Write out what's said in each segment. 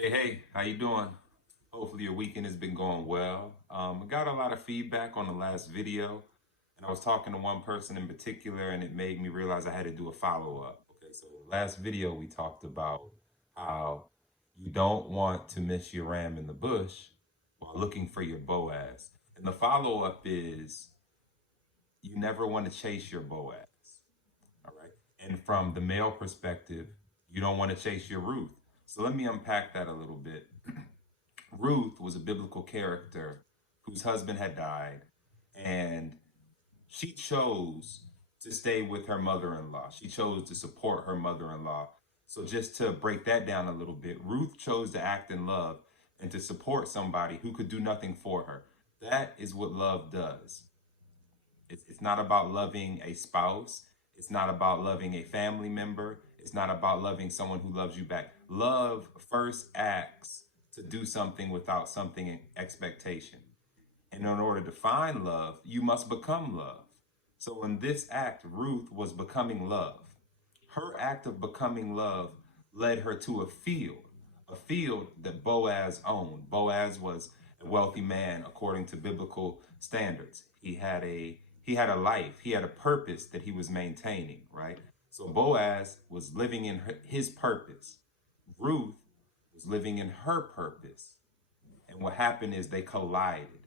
Hey, how you doing? Hopefully your weekend has been going well. I got a lot of feedback on the last video, and I was talking to one person in particular, and it made me realize I had to do a follow-up. Okay, so last video we talked about how you don't want to miss your ram in the bush while looking for your Boaz. And the follow-up is you never want to chase your Boaz. All right. And from the male perspective, you don't want to chase your Ruth. So let me unpack that a little bit. Ruth was a biblical character whose husband had died, and she chose to stay with her mother in law. She chose to support her mother in law. So, just to break that down a little bit, Ruth chose to act in love and to support somebody who could do nothing for her. That is what love does. It's not about loving a spouse. It's not about loving a family member. It's not about loving someone who loves you back. Love first acts to do something without something in expectation. And in order to find love, you must become love. So in this act, Ruth was becoming love. Her act of becoming love led her to a field that Boaz owned. Boaz was a wealthy man according to biblical standards. He had a life, he had a purpose that he was maintaining, right? So Boaz was living in his purpose. Ruth was living in her purpose. And what happened is they collided.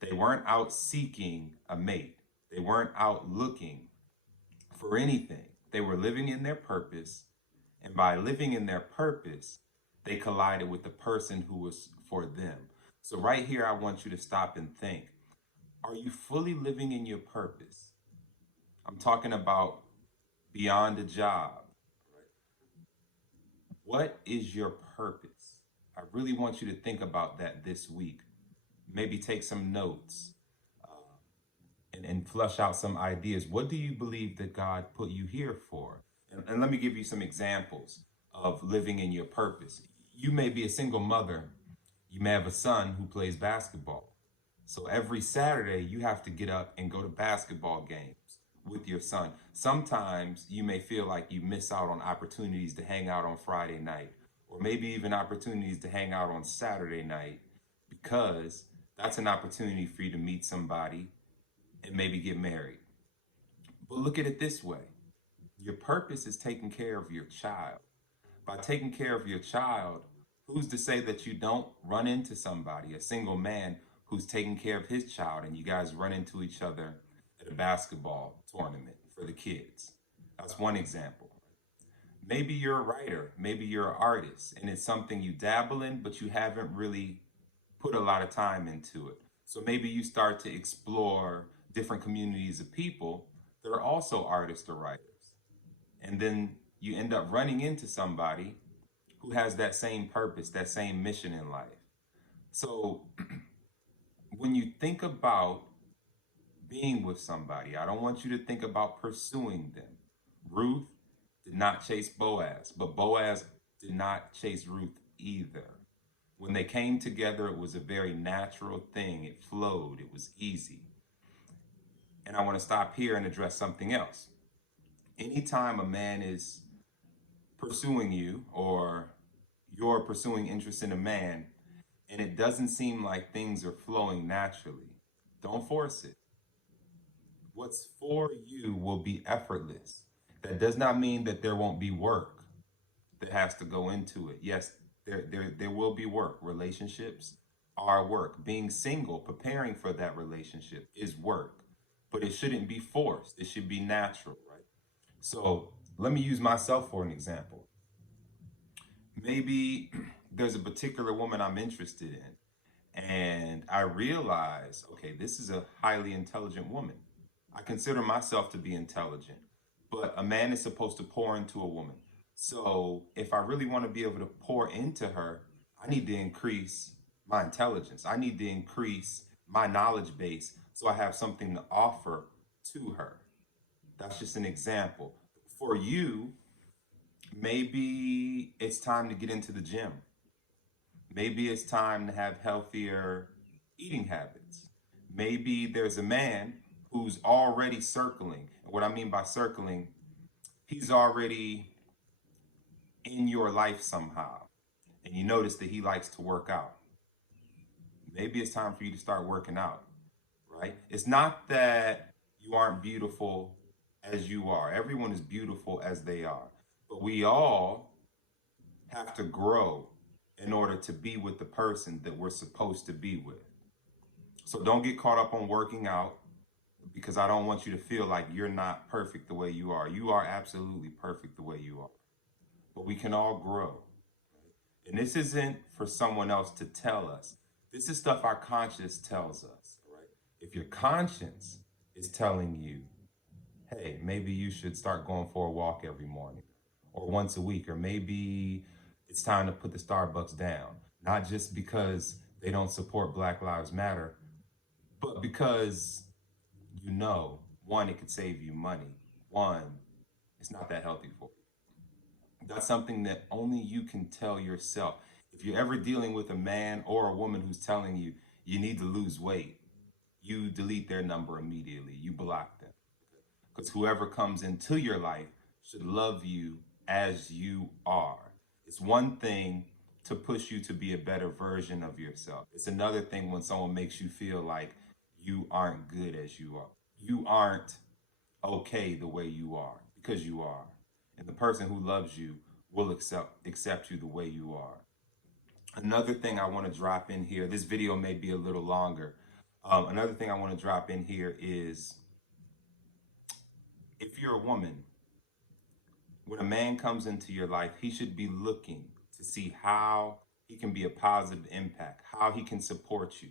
They weren't out seeking a mate. They weren't out looking for anything. They were living in their purpose. And by living in their purpose, they collided with the person who was for them. So, right here, I want you to stop and think, are you fully living in your purpose? I'm talking about beyond a job. What is your purpose? I really want you to think about that this week. Maybe take some notes and flush out some ideas. What do you believe that God put you here for? And let me give you some examples of living in your purpose. You may be a single mother. You may have a son who plays basketball. So every Saturday, you have to get up and go to basketball games with your son. Sometimes you may feel like you miss out on opportunities to hang out on Friday night, or maybe even opportunities to hang out on Saturday night, because that's an opportunity for you to meet somebody and maybe get married. But look at it this way, your purpose is taking care of your child. By taking care of your child, who's to say that you don't run into somebody, a single man who's taking care of his child, and you guys run into each other at a basketball tournament for the kids? That's one example. Maybe you're a writer, maybe you're an artist, and it's something you dabble in, but you haven't really put a lot of time into it. So maybe you start to explore different communities of people that are also artists or writers. And then you end up running into somebody who has that same purpose, that same mission in life. So when you think about being with somebody, I don't want you to think about pursuing them. Ruth did not chase Boaz, but Boaz did not chase Ruth either. When they came together, it was a very natural thing. It flowed, it was easy. And I want to stop here and address something else. Anytime a man is pursuing you, or you're pursuing interest in a man, and it doesn't seem like things are flowing naturally, don't force it. What's for you will be effortless. That does not mean that there won't be work that has to go into it. Yes, there will be work. Relationships are work. Being single, preparing for that relationship is work. But it shouldn't be forced. It should be natural, right? So let me use myself for an example. Maybe there's a particular woman I'm interested in, and I realize, okay, this is a highly intelligent woman. I consider myself to be intelligent, but a man is supposed to pour into a woman. So if I really want to be able to pour into her, I need to increase my intelligence. I need to increase my knowledge base so I have something to offer to her. That's just an example. For you, maybe it's time to get into the gym. Maybe it's time to have healthier eating habits. Maybe there's a man who's already circling. And what I mean by circling, he's already in your life somehow. and you notice that he likes to work out. Maybe it's time for you to start working out, right? It's not that you aren't beautiful as you are. Everyone is beautiful as they are. But we all have to grow in order to be with the person that we're supposed to be with. So don't get caught up on working out, because I don't want you to feel like you're not perfect the way you are. You are absolutely perfect the way you are. But we can all grow. And this isn't for someone else to tell us. This is stuff our conscience tells us, right? If your conscience is telling you, hey, maybe you should start going for a walk every morning or once a week, or maybe it's time to put the Starbucks down, not just because they don't support Black Lives Matter, but because you know, one, it could save you money. One, it's not that healthy for you. That's something that only you can tell yourself. If you're ever dealing with a man or a woman who's telling you you need to lose weight, you delete their number immediately. You block them. Because whoever comes into your life should love you as you are. It's one thing to push you to be a better version of yourself. It's another thing when someone makes you feel like you aren't good as you are. You aren't okay the way you are, because you are. And the person who loves you will accept you the way you are. Another thing I want to drop in here, this video may be a little longer. Another thing I want to drop in here is, if you're a woman, when a man comes into your life, he should be looking to see how he can be a positive impact, how he can support you.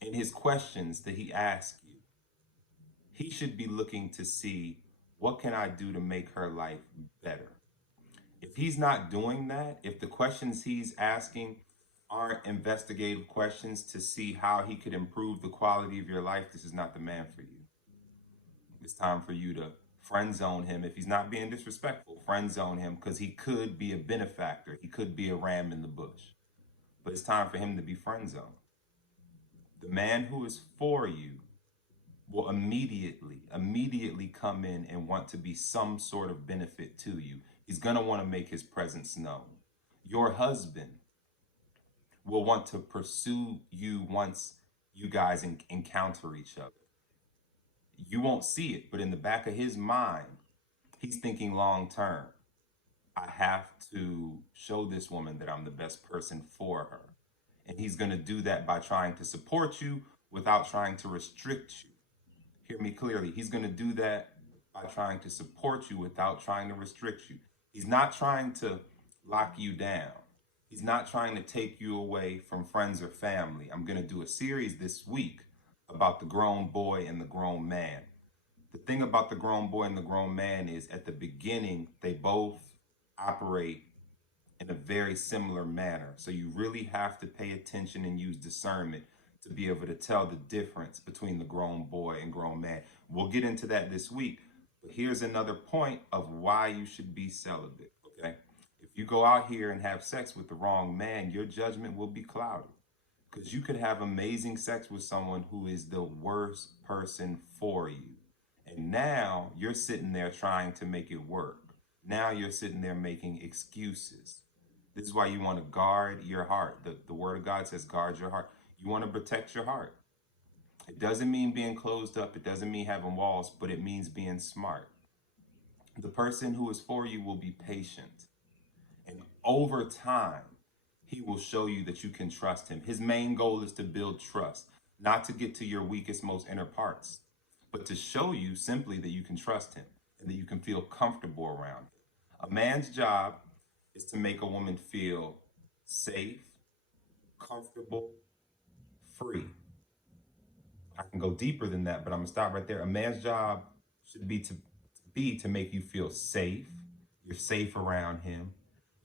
In his questions that he asks you, he should be looking to see, what can I do to make her life better? If he's not doing that, if the questions he's asking aren't investigative questions to see how he could improve the quality of your life, this is not the man for you. It's time for you to friend zone him. If he's not being disrespectful, friend zone him, because he could be a benefactor. He could be a ram in the bush. But it's time for him to be friend zoned. The man who is for you will immediately come in and want to be some sort of benefit to you. He's going to want to make his presence known. Your husband will want to pursue you once you guys encounter each other. You won't see it, but in the back of his mind, he's thinking long term. I have to show this woman that I'm the best person for her. And he's going to do that by trying to support you without trying to restrict you. Hear me clearly. He's going to do that by trying to support you without trying to restrict you. He's not trying to lock you down. He's not trying to take you away from friends or family. I'm going to do a series this week about the grown boy and the grown man. The thing about the grown boy and the grown man is, at the beginning, they both operate in a very similar manner. So you really have to pay attention and use discernment to be able to tell the difference between the grown boy and grown man. We'll get into that this week. But here's another point of why you should be celibate, okay? If you go out here and have sex with the wrong man, your judgment will be clouded. Because you could have amazing sex with someone who is the worst person for you. And now you're sitting there trying to make it work. Now you're sitting there making excuses. This is why you want to guard your heart. The word of God says guard your heart. You want to protect your heart. It doesn't mean being closed up. It doesn't mean having walls, but it means being smart. The person who is for you will be patient. And over time, he will show you that you can trust him. His main goal is to build trust, not to get to your weakest, most inner parts, but to show you simply that you can trust him and that you can feel comfortable around him. A man's job is to make a woman feel safe, comfortable, free. I can go deeper than that, but I'm gonna stop right there. A man's job should be to make you feel safe. You're safe around him.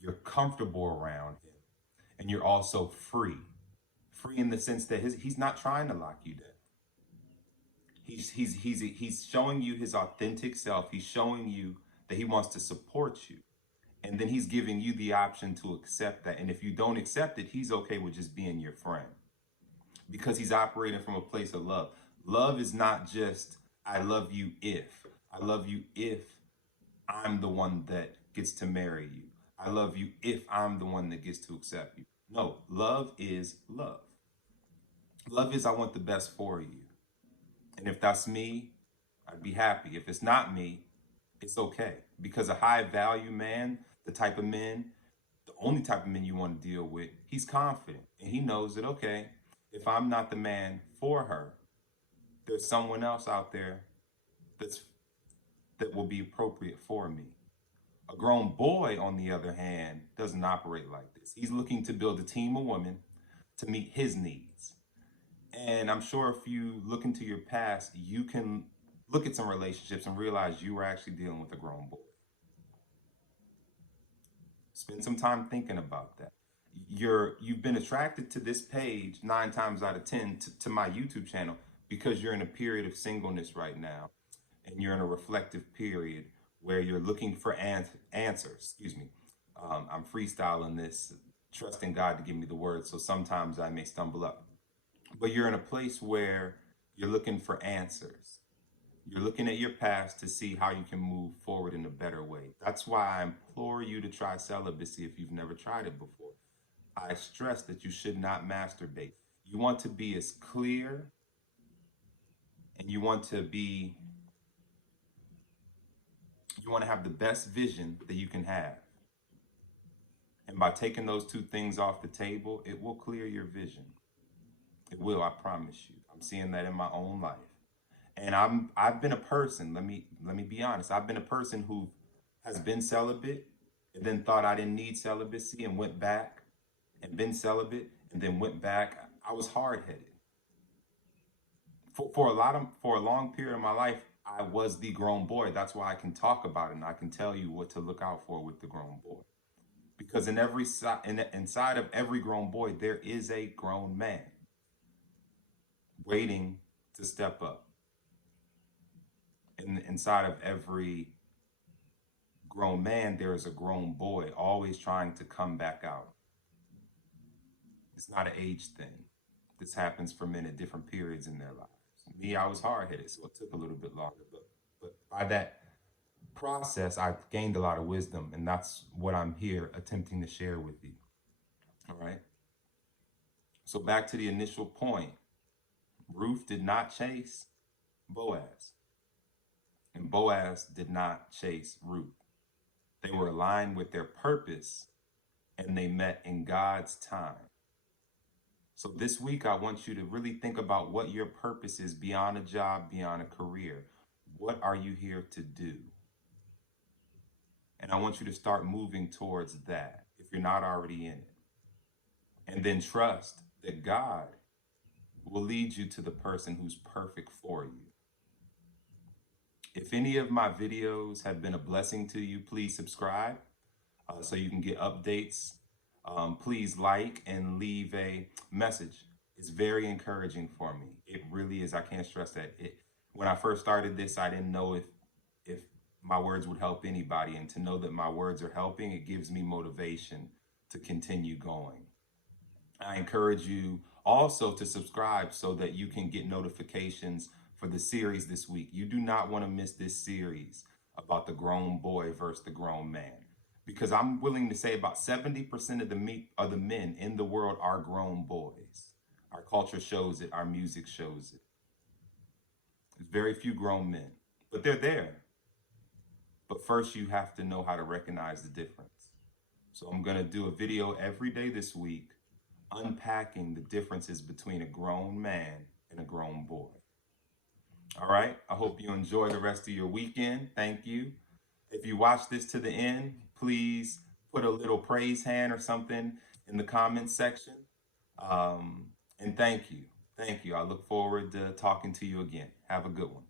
You're comfortable around him. And you're also free. Free in the sense that he's not trying to lock you down. He's showing you his authentic self. He's showing you that he wants to support you. And then he's giving you the option to accept that. And if you don't accept it, he's okay with just being your friend. Because he's operating from a place of love. Love is not just, I love you if. I love you if I'm the one that gets to marry you. I love you if I'm the one that gets to accept you. No, love is love. Love is I want the best for you. And if that's me, I'd be happy. If it's not me, it's okay. Because a high value man, the type of men, the only type of men you want to deal with, he's confident and he knows that, okay, if I'm not the man for her, there's someone else out there that's that will be appropriate for me. A grown boy, on the other hand, doesn't operate like this. He's looking to build a team of women to meet his needs. And I'm sure if you look into your past, you can look at some relationships and realize you were actually dealing with a grown boy. Spend some time thinking about that. You've been attracted to this page 9 times out of 10 to my YouTube channel because you're in a period of singleness right now, and you're in a reflective period where you're looking for answers. Excuse me. I'm freestyling this, trusting God to give me the words, so sometimes I may stumble up. But you're in a place where you're looking for answers. You're looking at your past to see how you can move forward in a better way. That's why I implore you to try celibacy if you've never tried it before. I stress that you should not masturbate. You want to be as clear, and you want to have the best vision that you can have. And by taking those two things off the table, it will clear your vision. It will, I promise you. I'm seeing that in my own life. And I've been a person, let me be honest. I've been a person who has been celibate and then thought I didn't need celibacy and went back and been celibate and then went back. I was hard-headed. For a long period of my life, I was the grown boy. That's why I can talk about it and I can tell you what to look out for with the grown boy. Because inside of every grown boy, there is a grown man waiting to step up. Inside of every grown man, there is a grown boy always trying to come back out. It's not an age thing. This happens for men at different periods in their lives. Me, I was hard-headed, so it took a little bit longer. But by that process, I've gained a lot of wisdom, and that's what I'm here attempting to share with you. All right? So back to the initial point. Ruth did not chase Boaz, and Boaz did not chase Ruth. They were aligned with their purpose, and they met in God's time. So this week, I want you to really think about what your purpose is beyond a job, beyond a career. What are you here to do? And I want you to start moving towards that if you're not already in it. And then trust that God will lead you to the person who's perfect for you. If any of my videos have been a blessing to you, please subscribe so you can get updates. Please like and leave a message. It's very encouraging for me. It really is. I can't stress that. When I first started this, I didn't know if my words would help anybody. And to know that my words are helping, it gives me motivation to continue going. I encourage you also to subscribe so that you can get notifications for the series this week. You do not want to miss this series about the grown boy versus the grown man. Because I'm willing to say about 70% of the men in the world are grown boys. Our culture shows it. Our music shows it. There's very few grown men, but they're there. But first, you have to know how to recognize the difference. So I'm going to do a video every day this week unpacking the differences between a grown man and a grown boy. All right. I hope you enjoy the rest of your weekend. Thank you. If you watch this to the end, please put a little praise hand or something in the comments section. And thank you. Thank you. I look forward to talking to you again. Have a good one.